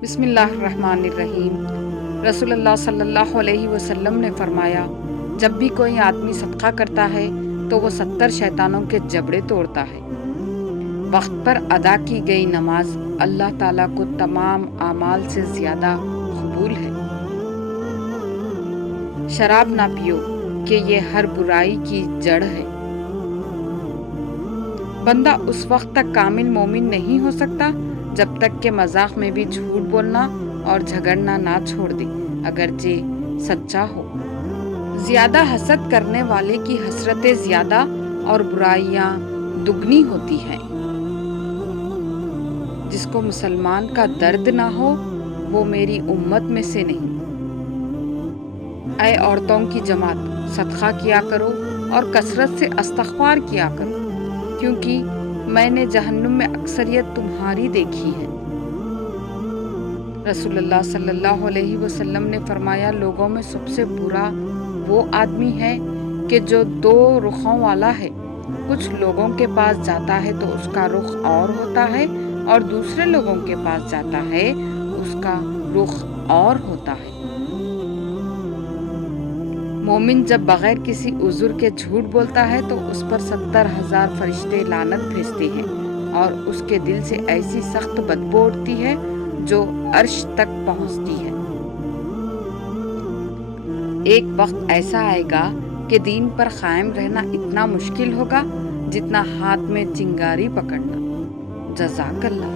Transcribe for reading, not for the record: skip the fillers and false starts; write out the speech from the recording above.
بسم اللہ الرحمن الرحیم۔ رسول اللہ صلی اللہ علیہ وسلم نے فرمایا، جب بھی کوئی آدمی صدقہ کرتا ہے تو وہ 70 شیطانوں کے جبڑے توڑتا ہے۔ وقت پر ادا کی گئی نماز اللہ تعالیٰ کو تمام اعمال سے زیادہ قبول ہے۔ شراب نہ پیو کہ یہ ہر برائی کی جڑ ہے۔ بندہ اس وقت تک کامل مومن نہیں ہو سکتا جب تک کہ مذاق میں بھی جھوٹ بولنا اور جھگڑنا نہ چھوڑ دے، اگرچہ سچا ہو۔ زیادہ حسد کرنے والے کی حسرتیں زیادہ اور برائیاں دگنی ہوتی ہیں۔ جس کو مسلمان کا درد نہ ہو وہ میری امت میں سے نہیں۔ اے عورتوں کی جماعت، صدقہ کیا کرو اور کثرت سے استغفار کیا کرو، کیونکہ میں نے جہنم میں اکثریت تمہاری دیکھی ہے۔ رسول اللہ صلی اللہ علیہ وسلم نے فرمایا، لوگوں میں سب سے برا وہ آدمی ہے کہ جو دو رخوں والا ہے۔ کچھ لوگوں کے پاس جاتا ہے تو اس کا رخ اور ہوتا ہے، اور دوسرے لوگوں کے پاس جاتا ہے اس کا رخ اور ہوتا ہے۔ مومن جب بغیر کسی عذر کے جھوٹ بولتا ہے تو اس پر 70,000 فرشتے لعنت بھیجتے ہیں، اور اس کے دل سے ایسی سخت بدبو اٹھتی ہے جو عرش تک پہنچتی ہے۔ ایک وقت ایسا آئے گا کہ دین پر قائم رہنا اتنا مشکل ہوگا جتنا ہاتھ میں چنگاری پکڑنا۔ جزاک اللہ۔